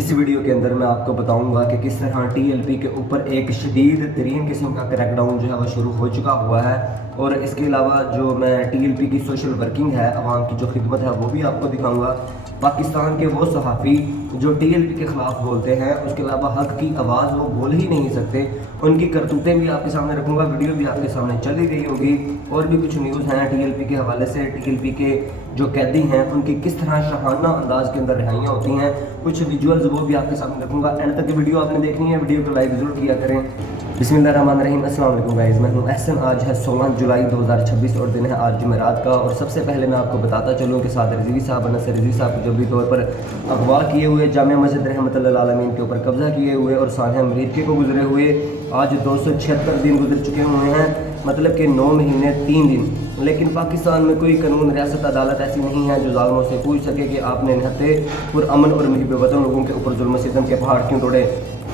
इस वीडियो के अंदर मैं आपको बताऊंगा कि किस तरह टीएलपी के ऊपर एक शदीद तरीन किस्म का क्रैकडाउन जो है वो शुरू हो चुका हुआ है। और इसके अलावा जो मैं टीएलपी की सोशल वर्किंग है, आवाम की जो खिदमत है, वो भी आपको दिखाऊंगा। पाकिस्तान के वो सहाफ़ी जो टीएलपी के ख़िलाफ़ बोलते हैं, उसके अलावा हक़ की आवाज़ वो बोल ही नहीं सकते, उनकी करतूतें भी आपके सामने रखूँगा। वीडियो भी आपके सामने चली गई होगी। और भी कुछ न्यूज़ हैं टीएलपी के हवाले से। टीएलपी के जो कैदी हैं उनकी किस तरह शहाना अंदाज के अंदर रिहाइयाँ होती हैं, कुछ विजुअल्स वो भी आपके सामने रखूँगा। एंड तक वीडियो आपने देखनी है, वीडियो को लाइक ज़रूर किया करें। बिस्मिल्लाहिर्रहमानिर्रहीम, अस्सलाम वालेकुम गाइस, मैं हूं एहसन। आज है 16 जुलाई 2026 और दिन है आज जुमेरात का। और सबसे पहले मैं आपको बताता चलूं कि सादर रिजवी साहब, नसर रिजवी साहब को जबरी तौर पर अगवा किए हुए, जामिया मस्जिद रहमतुल्लाह लिल आलमीन के ऊपर कब्ज़ा किए हुए और सानिया मरीदके को गुजरे हुए आज 276 दिन गुजर चुके हुए हैं, मतलब कि 9 महीने 3 दिन। लेकिन पाकिस्तान में कोई कानून, रियासत, अदालत ऐसी नहीं है जो ज़ालिमों से पूछ सके कि आपने निहत्ते पुरअमन और मुहिब वतन लोगों के ऊपर जुल्म सितम के पहाड़ क्यों तोड़े।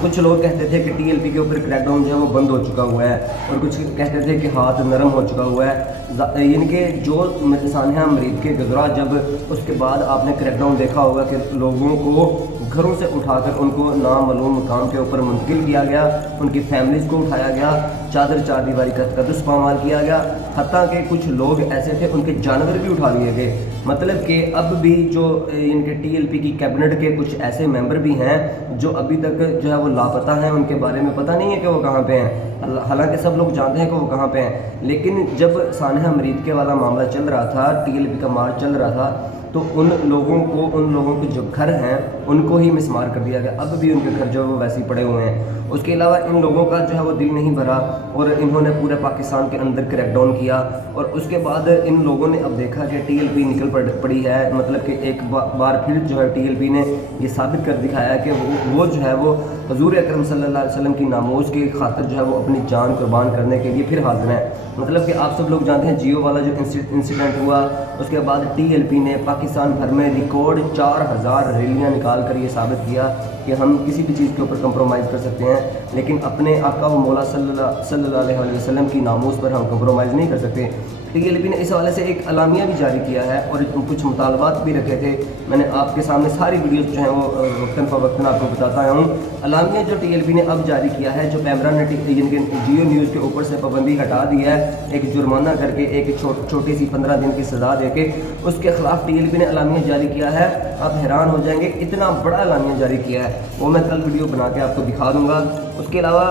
कुछ लोग कहते थे कि टीएलपी के ऊपर क्रैकडाउन जो है वो बंद हो चुका हुआ है, और कुछ कहते थे कि हाथ नरम हो चुका हुआ है। यानी कि जो सानिया मरीद के गुजरा, जब उसके बाद आपने क्रैकडाउन देखा होगा कि लोगों को घरों से उठाकर उनको नामालूम मुकाम के ऊपर मुंतकिल किया गया, उनकी फैमिलीज़ को उठाया गया, चादर चार दीवारी का तकद्दुस पामाल किया गया। हत्ता के कुछ लोग ऐसे थे उनके जानवर भी उठा लिए गए। मतलब कि अब भी जो इनके टीएलपी की कैबिनेट के कुछ ऐसे मेंबर भी हैं जो अभी तक जो है वो लापता हैं, उनके बारे में पता नहीं है कि वो कहाँ पे हैं। हालांकि सब लोग जानते हैं कि वो कहाँ पे हैं, लेकिन जब सानिया मरीदके वाला मामला चल रहा था, टीएलपी का मार्च चल रहा था, तो उन लोगों के जो घर हैं उनको ही मिसमार कर दिया गया। अब भी उनके घर जो है वो वैसे ही पड़े हुए हैं। उसके अलावा इन लोगों का जो है वो दिल नहीं भरा और इन्होंने पूरे पाकिस्तान के अंदर क्रैकडाउन किया। और उसके बाद इन लोगों ने अब देखा कि टीएलपी निकल पड़ी है। मतलब कि एक बार फिर जो है टीएलपी ने ये साबित कर दिखाया कि वो जो है वो हुज़ूर अकरम सल्लल्लाहु अलैहि वसल्लम की नामोज़ की खातिर जो है वो अपनी जान कुर्बान करने के लिए फिर हाजिर है। मतलब कि आप सब लोग जानते हैं जियो वाला जो इंसिडेंट हुआ, उसके बाद टीएलपी ने पाकिस्तान भर में रिकॉर्ड 4000 रैलियाँ निकाल कर ये साबित किया कि हम किसी भी चीज़ के ऊपर कंप्रोमाइज़ कर सकते हैं, लेकिन अपने आका व मौला सल्लल्लाहु अलैहि वसल्लम की नामूस पर हम कंप्रोमाइज़ नहीं कर सकते। टीएलपी ने इस हवाले से एक अलामिया भी जारी किया है और कुछ मुतालबात भी रखे थे। मैंने आपके सामने सारी वीडियोज़ जो हैं वो वक्तन फ़वक्तन आपको बताता हूँ। अलामिया जो टीएलपी ने अब जारी किया है, जो पैमरा ने जियो न्यूज़ के ऊपर से पाबंदी हटा दी है, एक जुर्माना करके, एक छोटी सी 15 दिन की सज़ा देके उसके ख़िलाफ़ टीएलपी ने अलामिया जारी किया है। आप हैरान हो जाएंगे, इतना बड़ा अलामिया जारी किया है, वो मैं कल वीडियो बना के आपको दिखा दूँगा। उसके अलावा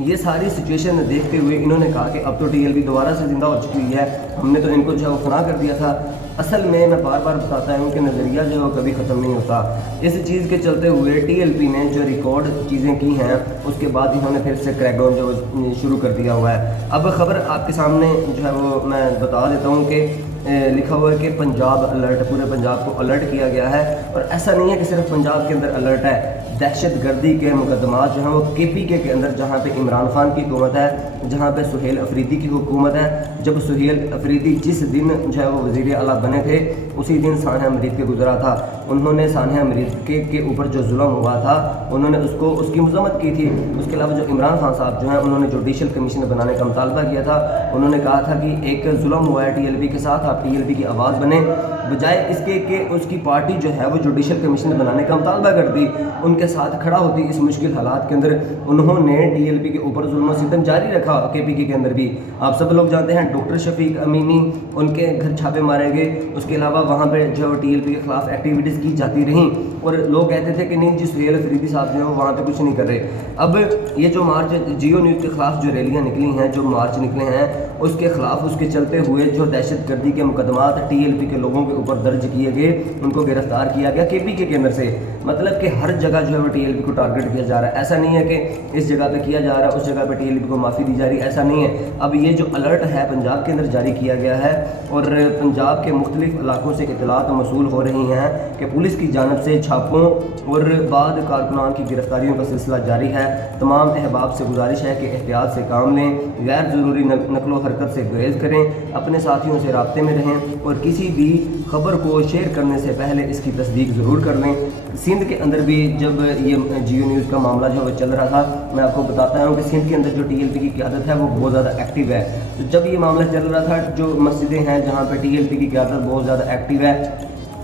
ये सारी सिचुएशन देखते हुए इन्होंने कहा कि अब तो टीएलपी दोबारा से ज़िंदा हो चुकी है, हमने तो इनको जो है वो फना कर दिया था। असल में मैं बार बार बताता हूँ कि नज़रिया जो है वो कभी ख़त्म नहीं होता। इस चीज़ के चलते हुए टीएलपी ने जो रिकॉर्ड चीज़ें की हैं, उसके बाद इन्होंने फिर से क्रैकडाउन जो शुरू कर दिया हुआ है। अब ख़बर आपके सामने जो है वो मैं बता देता हूँ कि लिखा हुआ है कि पंजाब अलर्ट, पूरे पंजाब को अलर्ट किया गया है। और ऐसा नहीं है कि सिर्फ पंजाब के अंदर अलर्ट है, दहशत गर्दी के मुकदमात जो हैं वो केपीके के अंदर, जहाँ पे इमरान खान की हुकूमत है, जहाँ पे सुहेल अफरीदी की हुकूमत है। जब सुहेल अफरीदी जिस दिन जो है वो वज़ीर आला बने थे, उसी दिन सानिया मरीदके गुजरा था। उन्होंने सानिया मरीदके के ऊपर जो जुल्म हुआ था, उन्होंने उसकी मज़म्मत की थी। उसके अलावा जो इमरान खान साहब जो हैं, उन्होंने जुडिशल कमीशन बनाने का मुतालबा किया था। उन्होंने कहा था कि एक जुल्म हुआ है टीएलपी के साथ, आप टीएलपी की आवाज़ बने, बजाय इसके कि उसकी पार्टी जो है वो जुडिशल कमीशन बनाने का मुतालबा करती, उनके साथ खड़ा होती इस मुश्किल हालात के अंदर। उन्होंने टीएलपी के ऊपर जुल्म सितम जारी रखा। केपीके के अंदर भी आप सब लोग जानते हैं डॉक्टर शफीक अमीनी, उनके घर छापे मारे गए। उसके अलावा वहाँ पे जो टीएलपी के ख़िलाफ़ एक्टिविटीज़ की जाती रहीं और लोग कहते थे कि नहीं जी सुहेल अफरीदी साहब जो है वहाँ पे कुछ नहीं कर रहे। अब ये जो मार्च जियो न्यूज़ के ख़िलाफ़ जो रैलियाँ निकली हैं, जो मार्च निकले हैं, उसके ख़िलाफ़, उसके चलते हुए जो दहशत गर्दी के मुकदमात टीएलपी के लोगों के ऊपर दर्ज किए गए, उनको गिरफ्तार किया गया केपीके के अंदर से। मतलब कि हर जगह जो है वो टीएलपी को टारगेट किया जा रहा है। ऐसा नहीं है कि इस जगह पे किया जा रहा है, उस जगह पे टीएलपी को माफ़ी दी जा रही है, ऐसा नहीं है। अब ये जो अलर्ट है पंजाब के अंदर जारी किया गया है और पंजाब के मुख्तलिफ इलाकों से इत्तलात मौसूल हो रही हैं कि पुलिस की जानिब से छापों और बाद कारकुनान की गिरफ्तारियों का सिलसिला जारी है। तमाम अहबाब से गुजारिश है कि एहतियात से काम लें, गैर ज़रूरी नकलो हरकत से गुरेज करें, अपने साथियों से राब्ते में रहें और किसी भी खबर को शेयर करने से पहले इसकी तस्दीक ज़रूर कर लें। सिंध के अंदर भी जब ये जियो न्यूज़ का मामला जो है वो चल रहा था, मैं आपको बताता हूँ कि सिंध के अंदर जो टीएलपी की क़यादत है वो बहुत ज़्यादा एक्टिव है। तो जब ये मामला चल रहा था, जो मस्जिदें हैं जहाँ पर टीएलपी की क़यादत बहुत ज़्यादा एक्टिव है,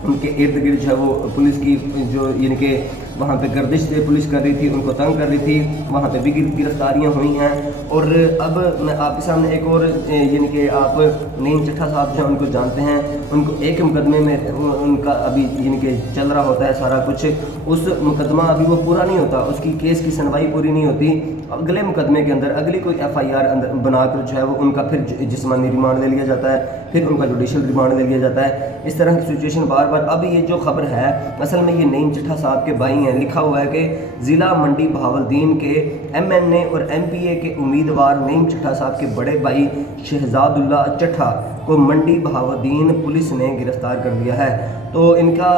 उनके इर्द गिर्द जो है वो पुलिस की जो यानी कि वहाँ पे गर्दिश से पुलिस कर रही थी, उनको तंग कर रही थी, वहाँ पे भी गिरफ्तारियाँ हुई हैं। और अब मैं आपके सामने एक और यानी कि आप नईम चट्ठा साहब जो हैं उनको जानते हैं, उनको एक मुकदमे में उनका अभी यानी कि चल रहा होता है सारा कुछ, उस मुकदमा अभी वो पूरा नहीं होता, उसकी केस की सुनवाई पूरी नहीं होती, अगले मुकदमे के अंदर अगली कोई FIR अंदर बनाकर जो है वो उनका फिर जिस्मानी रिमांड ले लिया जाता है, फिर उनका जुडिशल रिमांड ले लिया जाता है। इस तरह की सिचुएशन बार बार। अब ये जो खबर है असल में ये नईम चट्ठा साहब के भाई हैं, लिखा हुआ है कि ज़िला मंडी बहावलदीन के MNA और MPA के उम्मीदवार नईम चट्ठा साहब के बड़े भाई शहजादुल्ला चट्ठा को मंडी बहावलदीन पुलिस ने गिरफ्तार कर लिया है। तो इनका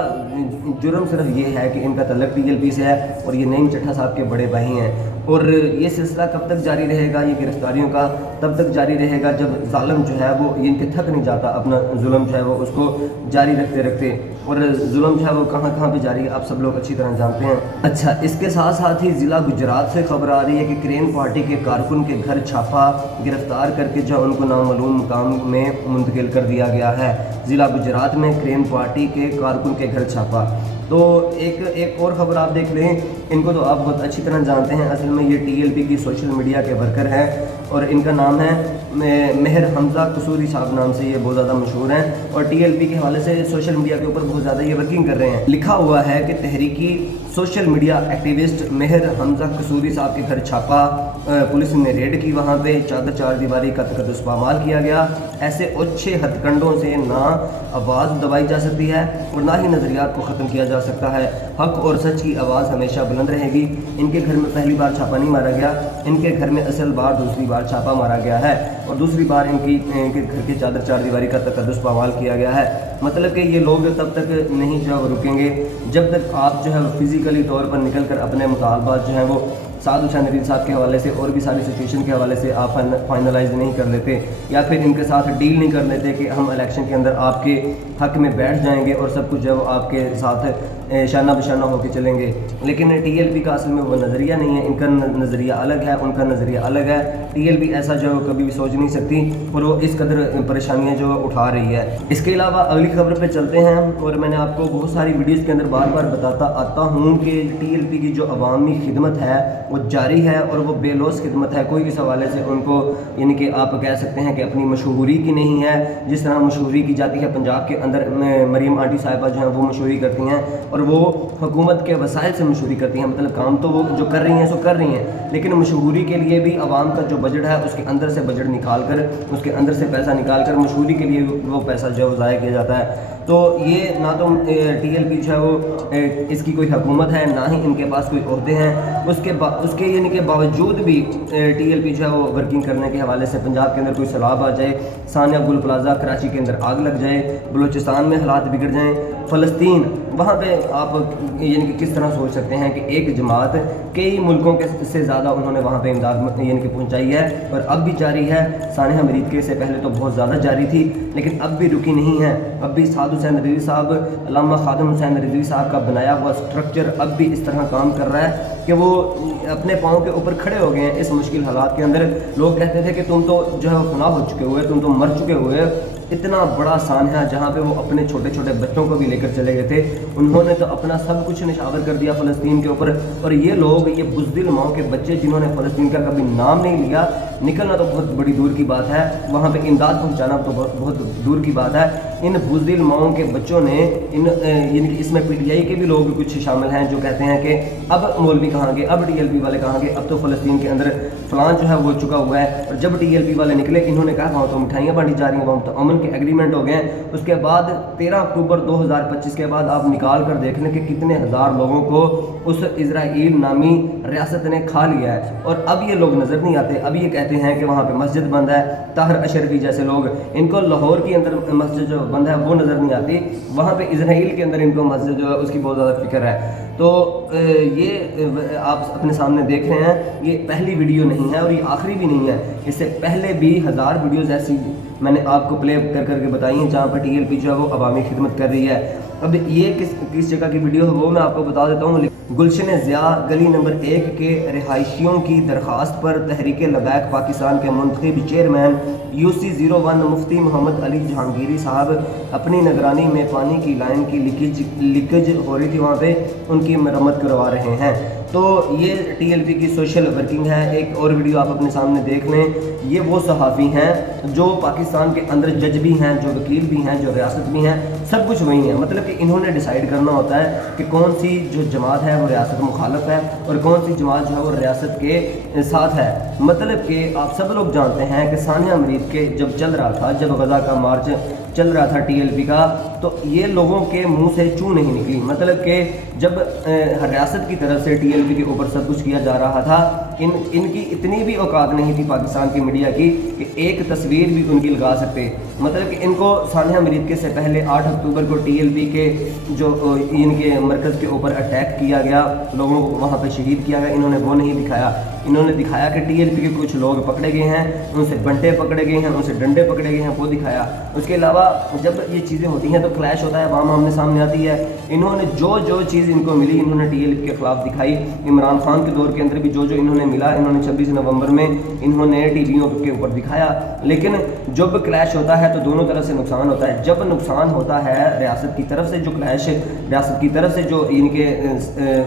जुर्म सिर्फ ये है कि इनका तल्लक TLP से है और ये नईम चट्ठा साहब के बड़े भाई हैं। और ये सिलसिला कब तक जारी रहेगा, ये गिरफ्तारियों का तब तक जारी रहेगा जब जालिम जो है वो इनके थक नहीं जाता अपना जुल्म जो है वो उसको जारी रखते रखते। और जुल्म जो है वो कहाँ कहाँ पे जारी है आप सब लोग अच्छी तरह जानते हैं। अच्छा, इसके साथ साथ ही ज़िला गुजरात से खबर आ रही है कि क्रेन पार्टी के कारकुन के घर छापा, गिरफ्तार करके जो उनको नामालूम मुकाम में मुंतकिल कर दिया गया है। ज़िला गुजरात में क्रेन पार्टी के कारकुन के घर छापा। तो एक और ख़बर आप देख लें, इनको तो आप बहुत अच्छी तरह जानते हैं। असल में ये TLP की सोशल मीडिया के वर्कर हैं और इनका नाम है मेहर हमज़ा कसूरी साहब, नाम से ये बहुत ज़्यादा मशहूर हैं और TLP के हवाले से सोशल मीडिया के ऊपर बहुत ज़्यादा ये वर्किंग कर रहे हैं। लिखा हुआ है कि तहरीकी सोशल मीडिया एक्टिविस्ट मेहर हमज़ा कसूरी साहब के घर छापा, पुलिस ने रेड की, वहाँ पे चादर चार दीवारी का तकद्दुस पामाल किया गया। ऐसे ओछे हथकंडों से ना आवाज़ दबाई जा सकती है और ना ही नज़रियात को ख़त्म किया जा सकता है। हक और सच की आवाज़ हमेशा बुलंद रहेगी। इनके घर में पहली बार छापा नहीं मारा गया, इनके घर में असल बार दूसरी बार छापा मारा गया है और दूसरी बार इनके घर के चादर चार दीवारी का तकद्दुस पामाल किया गया है। मतलब कि ये लोग तब तक नहीं जो है वो रुकेंगे जब तक आप जो है फिज़िकली तौर पर निकल कर अपने मुतालबात जो हैं वो साद हुसैन रिज़वी साहब के हवाले से और भी सारी सिचुएशन के हवाले से आप फाइनलाइज नहीं कर लेते या फिर इनके साथ डील नहीं कर लेते कि हम इलेक्शन के अंदर आपके हक में बैठ जाएंगे और सब कुछ जो आपके साथ शाना बशाना होकर चलेंगे। लेकिन TLP का असल में वो नज़रिया नहीं है, इनका नज़रिया अलग है, उनका नज़रिया अलग है। TLP ऐसा जो है कभी भी सोच नहीं सकती और वो इस कदर परेशानियाँ जो उठा रही है। इसके अलावा अगली खबर पे चलते हैं और मैंने आपको बहुत सारी वीडियोज़ के अंदर बार बार बताता आता हूँ कि TLP की जो अवामी खिदमत है वो जारी है और वो बेलौस खिदमत है। कोई इस हवाले से उनको यानी कि आप कह सकते हैं कि अपनी मशहूरी की नहीं है, जिस तरह मशहूरी की जाती है पंजाब के अंदर मरीम आंटी साहिबा जो हैं वो मशहूरी करती हैं और वो हुकूमत के वसाइल से मशहूरी करती हैं। मतलब काम तो वो जो कर रही हैं सो कर रही हैं, लेकिन मशहूरी के लिए भी आवाम का जो बजट है उसके अंदर से बजट निकाल कर, उसके अंदर से पैसा निकाल कर मशहूरी के लिए वो पैसा जो है ज़ाया किया जाता है। तो ये ना तो TLP जो है वो इसकी कोई हुकूमत है, ना ही इनके पास कोई ओहदे हैं। उसके यानी के बावजूद भी TLP जो है वो वर्किंग करने के हवाले से पंजाब के अंदर कोई सैलाब आ जाए, सानिया गुल प्लाजा कराची के अंदर आग लग जाए, बलूचिस्तान में हालात बिगड़ जाएँ, फ़लस्तीन वहाँ पे आप यानी कि किस तरह सोच सकते हैं कि एक जमात कई मुल्कों के से ज़्यादा उन्होंने वहाँ पे इमदाद यानी कि पहुँचाई है और अब भी जारी है। सानिया मरीद के से पहले तो बहुत ज़्यादा जारी थी लेकिन अब भी रुकी नहीं है। अब भी साद हुसैन रिज़वी साहब, अल्लामा खादिम हुसैन रिज़वी साहब का बनाया हुआ स्ट्रक्चर अब भी इस तरह काम कर रहा है कि वो अपने पाँव के ऊपर खड़े हो गए हैं इस मुश्किल हालात के अंदर। लोग कहते थे कि तुम तो जो है वो फना हो चुके हुए, तुम तो मर चुके हुए। इतना बड़ा सानिया जहाँ पे वो अपने छोटे छोटे बच्चों को भी लेकर चले गए थे, उन्होंने तो अपना सब कुछ निशावर कर दिया फ़लस्तीन के ऊपर। और ये लोग, ये बुज़दिल माओ के बच्चे जिन्होंने फ़लस्तीन का कभी नाम नहीं लिया, निकलना तो बहुत बड़ी दूर की बात है, वहाँ पे इमदाद पहुँचाना तो बहुत दूर की बात है। इन बुज़दिल माओ के बच्चों ने यानी कि इसमें PTI के भी लोग कुछ शामिल हैं जो कहते हैं कि अब मौलवी कहाँ गए, अब TLP वाले कहाँ गए, अब तो फ़लस्तीन के अंदर फलान जो है वो चुका हुआ है। और जब TLP वाले निकले, इन्होंने कहा वहाँ तो मिठाइयाँ बांटी जा रही हैं, वहाँ तो अमन के एग्रीमेंट हो गए। उसके बाद 13 अक्टूबर 2025 के बाद आप निकाल कर देख लें कि कितने हज़ार लोगों को उस इजराइल नामी रियासत ने खा लिया है। और अब ये लोग नज़र नहीं आते। अब ये कहते हैं कि वहाँ पे मस्जिद बंद है, ताहिर अशरफी जैसे लोग, इनको लाहौर के अंदर मस्जिद जो बंद है वो नज़र नहीं आती, वहाँ पे इजराइल के अंदर इनको मस्जिद जो है उसकी बहुत ज़्यादा फिक्र है। तो ये आप अपने सामने देख रहे हैं, ये पहली वीडियो नहीं है और ये आखिरी भी नहीं है। इससे पहले भी 1000 वीडियोज़ ऐसी मैंने आपको प्ले कर करके बताई हैं जहाँ पर TLP जो है वो अवामी खिदमत कर रही है। اب یہ کس جگہ کی ویڈیو ہے وہ میں آپ کو بتا دیتا ہوں۔ گلشن ضیاء گلی نمبر 1 کے رہائشیوں کی درخواست پر تحریک لبیک پاکستان کے منتخب چیئرمین UC01 مفتی محمد علی جہانگیری صاحب اپنی نگرانی میں پانی کی لائن کی لیکیج ہو رہی تھی، وہاں پہ ان کی مرمت کروا رہے ہیں۔ تو یہ TLP کی سوشل ورکنگ ہے۔ ایک اور ویڈیو آپ اپنے سامنے دیکھ لیں۔ یہ وہ صحافی ہیں جو پاکستان کے اندر جج بھی ہیں، جو وکیل بھی ہیں، جو ریاست بھی ہیں، سب کچھ وہی ہیں۔ مطلب کہ انہوں نے ڈیسائیڈ کرنا ہوتا ہے کہ کون سی جو جماعت ہے وہ ریاست مخالف ہے اور کون سی جماعت جو ہے وہ ریاست کے ساتھ ہے۔ مطلب کہ آپ سب لوگ جانتے ہیں کہ ثانیہ مرید کے جب چل رہا تھا، جب غزہ کا مارچ چل رہا تھا TLP کا، تو یہ لوگوں کے منہ سے چوں نہیں نکلی۔ مطلب کہ جب ریاست کی طرف سے TLP کے اوپر سب کچھ کیا جا رہا تھا، ان کی اتنی بھی اوقات نہیں تھی پاکستان کی میڈیا کی کہ ایک تصویر بھی ان کی لگا سکتے۔ مطلب کہ ان کو ثانیہ مرید کے سے پہلے 8 اکتوبر کو TLP کے جو ان کے مرکز کے اوپر اٹیک کیا گیا، لوگوں کو وہاں پہ شہید کیا گیا، انہوں نے وہ نہیں دکھایا۔ انہوں نے دکھایا کہ TLP کے کچھ لوگ پکڑے گئے ہیں، ان سے بنٹے پکڑے گئے ہیں، ان سے ڈنڈے پکڑے گئے ہیں، وہ دکھایا۔ اس کے علاوہ جب یہ چیزیں ہوتی ہیں تو کلیش ہوتا ہے، عوام آمنے سامنے آتی ہے۔ انہوں نے جو چیز ان کو ملی انہوں نے TLP کے خلاف دکھائی۔ عمران خان کے دور کے اندر بھی جو انہوں نے ملا انہوں نے 26 نومبر میں انہوں نے ٹی ویوں کے اوپر دکھایا۔ لیکن جب کلیش ہوتا ہے تو دونوں طرف سے نقصان ہوتا ہے۔ جب نقصان ہوتا ہے ریاست کی طرف سے، جو کلیش ریاست کی طرف سے جو ان کے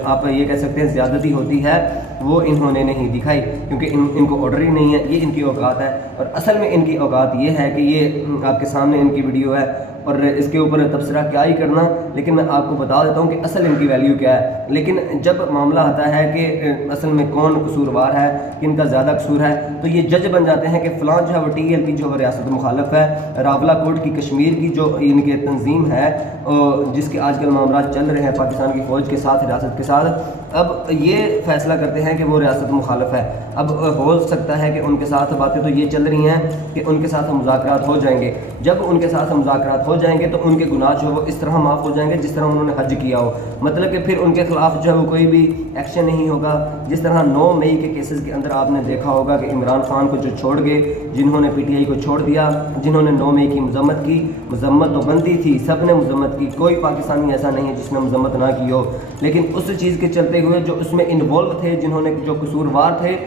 آپ یہ کہہ سکتے ہیں زیادتی ہوتی ہے، وہ انہوں نے نہیں دکھائی، کیونکہ ان کو آرڈر ہی نہیں ہے۔ یہ ان کی اوقات ہے، اور اصل میں ان کی اوقات یہ ہے کہ یہ آپ کے سامنے ان کی ویڈیو ہے اور اس کے اوپر تبصرہ کیا ہی کرنا، لیکن میں آپ کو بتا دیتا ہوں کہ اصل ان کی ویلیو کیا ہے۔ لیکن جب معاملہ آتا ہے کہ اصل میں کون قصوروار ہے، کن کا زیادہ قصور ہے، تو یہ جج بن جاتے ہیں کہ فلاں جو ہے وہ TLP جو ہے ریاست مخالف ہے۔ راولہ کوٹ کی کشمیر کی جو ان کے تنظیم ہے، جس کے آج کل معاملات چل رہے ہیں پاکستان کی فوج کے ساتھ، ریاست کے ساتھ، اب یہ فیصلہ کرتے ہیں کہ وہ ریاست مخالف ہے۔ اب ہو سکتا ہے کہ ان کے ساتھ باتیں تو یہ چل رہی ہیں کہ ان کے ساتھ مذاکرات ہو جائیں گے۔ جب ان کے ساتھ مذاکرات ہو جائیں گے تو ان کے گناہ جو ہے وہ اس طرح معاف ہو جائیں گے جس طرح انہوں نے حج کیا ہو۔ مطلب کہ پھر ان کے خلاف جو ہے وہ کوئی بھی ایکشن نہیں ہوگا۔ جس طرح 9 مئی کے کیسز کے اندر آپ نے دیکھا ہوگا کہ عمران خان کو جو چھوڑ گئے، جنہوں نے PTI کو چھوڑ دیا، جنہوں نے 9 مئی کی مذمت کی، مذمت تو بنتی تھی، سب نے مذمت کی، کوئی پاکستانی ایسا نہیں ہے جس نے مذمت نہ کی ہو، لیکن اس چیز کے چلتے ہوئے جو اس میں انوالو تھے، جنہوں نے جو قصوروار تھے،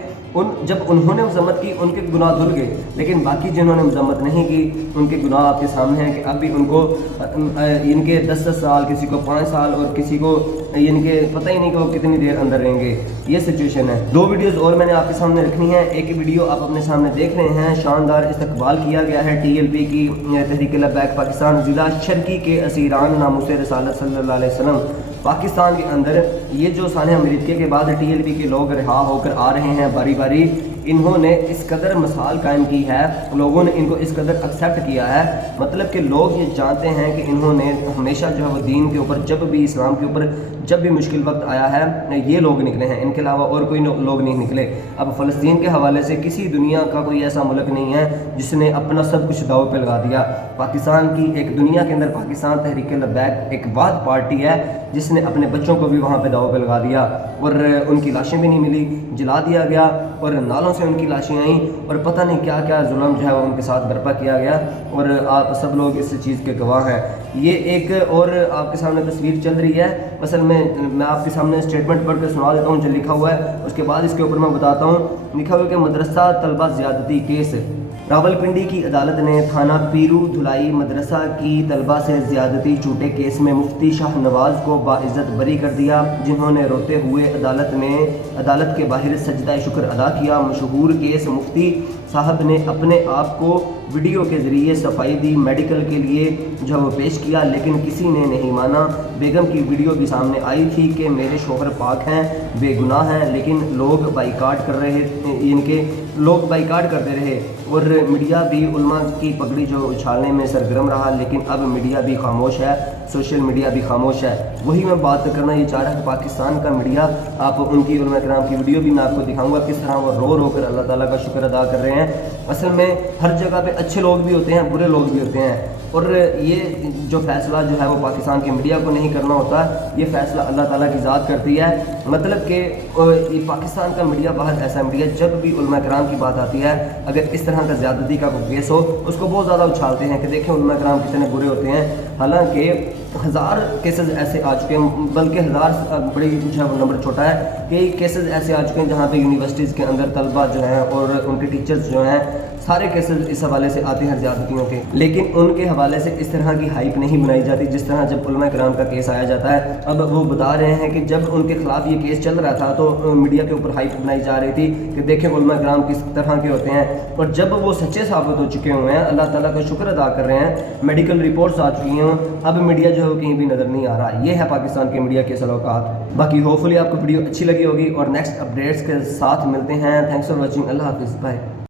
جب انہوں نے مذمت کی ان کے گناہ دھل گئے، لیکن باقی جنہوں نے مذمت نہیں کی ان کے گناہ آپ کے سامنے ہیں کہ اب بھی ان کو ان کے 10 سال، کسی کو 5 سال اور کسی کو ان کے پتہ ہی نہیں کہ وہ کتنی دیر اندر رہیں گے۔ یہ سچویشن ہے۔ 2 ویڈیوز اور میں نے آپ کے سامنے رکھنی ہے۔ ایک ویڈیو آپ اپنے سامنے دیکھ رہے ہیں، شاندار استقبال کیا گیا ہے TLP کی تحریک لبیک پاکستان ضلع شرقی کے اسیران ناموس رسالت صلی اللہ علیہ وسلم پاکستان کے اندر، یہ جو ثانیہ مرید کے بعد TLP کے لوگ رہا ہو کر آ رہے ہیں باری باری، انہوں نے اس قدر مثال قائم کی ہے، لوگوں نے ان کو اس قدر ایکسیپٹ کیا ہے۔ مطلب کہ لوگ یہ جانتے ہیں کہ انہوں نے ہمیشہ جو ہے وہ دین کے اوپر، جب بھی اسلام کے اوپر جب بھی مشکل وقت آیا ہے، یہ لوگ نکلے ہیں، ان کے علاوہ اور کوئی لوگ نہیں نکلے۔ اب فلسطین کے حوالے سے کسی دنیا کا کوئی ایسا ملک نہیں ہے جس نے اپنا سب کچھ داؤ پہ لگا دیا۔ پاکستان کی ایک دنیا کے اندر پاکستان تحریک لبیک ایک واحد پارٹی ہے جس نے اپنے بچوں کو بھی وہاں پہ داؤ پہ لگا دیا، اور ان کی لاشیں بھی نہیں ملی، جلا دیا گیا، اور نالوں سے ان کی لاشیں آئیں، اور پتہ نہیں کیا کیا ظلم جو ہے وہ ان کے ساتھ برپا کیا گیا، اور آپ سب لوگ اس چیز کے گواہ ہیں۔ یہ ایک اور آپ کے سامنے تصویر چل رہی ہے، اصل میں آپ کے سامنے اسٹیٹمنٹ پڑھ کے سنا دیتا ہوں جو لکھا ہوا ہے، اس کے بعد اس کے اوپر میں بتاتا ہوں۔ لکھا ہوا ہے کہ مدرسہ طلبہ زیادتی کیس، راولپنڈی کی عدالت نے تھانہ پیرو دھلائی مدرسہ کی طلبہ سے زیادتی جھوٹے کیس میں مفتی شاہ نواز کو باعزت بری کر دیا، جنہوں نے روتے ہوئے عدالت کے باہر سجدہ شکر ادا کیا۔ مشہور کیس مفتی صاحب نے اپنے آپ کو ویڈیو کے ذریعے صفائی دی، میڈیکل کے لیے جو وہ پیش کیا، لیکن کسی نے نہیں مانا۔ بیگم کی ویڈیو بھی سامنے آئی تھی کہ میرے شوہر پاک ہیں، بے گناہ ہیں، لیکن لوگ بائیکاٹ کر رہے، لوگ بائیکاٹ کرتے رہے، اور میڈیا بھی علماء کی پگڑی جو اچھالنے میں سرگرم رہا، لیکن اب میڈیا بھی خاموش ہے، سوشل میڈیا بھی خاموش ہے۔ وہی میں بات کرنا یہ چاہ رہا کہ پاکستان کا میڈیا، آپ ان کی علماء کرام کی ویڈیو بھی میں آپ کو دکھاؤں گا کس طرح وہ رو رو کر اللہ تعالیٰ کا شکر ادا کر رہے ہیں۔ اصل میں ہر جگہ پہ اچھے لوگ بھی ہوتے ہیں، برے لوگ بھی ہوتے ہیں، اور یہ جو فیصلہ جو ہے وہ پاکستان کے میڈیا کو نہیں کرنا ہوتا، یہ فیصلہ اللہ تعالیٰ کی ذات کرتی ہے۔ مطلب کہ پاکستان کا میڈیا بہت ایسا میڈیا، جب بھی علماء کرام کی بات آتی ہے، اگر اس طرح کا زیادتی کا کوئی کیس ہو، اس کو بہت زیادہ اچھالتے ہیں کہ دیکھیں علماء کرام کتنے برے ہوتے ہیں، حالانکہ हज़ार केसेस ऐसे आ चुके हैं, बल्कि हज़ार बड़ी जो है वो नंबर छोटा है, कई केसेस ऐसे आ चुके हैं जहाँ पे यूनिवर्सिटीज़ के अंदर तलबा जो हैं और उनके टीचर्स जो हैं, सारे केसेस इस हवाले से आते हैं ज़्यादतियों के, लेकिन उनके हवाले से इस तरह की हाइप नहीं बनाई जाती जिस तरह जब उलमा किराम का केस आया जाता है। अब वो बता रहे हैं कि जब उनके ख़िलाफ़ ये केस चल रहा था तो मीडिया के ऊपर हाइप बनाई जा रही थी कि देखें उलमा किराम किस तरह के होते हैं, और जब वो सच्चे साबित हो चुके हुए हैं, अल्लाह ताला का शुक्र अदा कर रहे हैं, मेडिकल रिपोर्ट्स आ चुकी हैं, अब मीडिया जो है वो कहीं भी नज़र नहीं आ रहा। ये है पाकिस्तान के मीडिया के सलोकात। बाकी होपफुली आपको वीडियो अच्छी लगी होगी और नेक्स्ट अपडेट्स के साथ मिलते हैं। Thanks for watching. अल्लाह हाफिज़, बाय।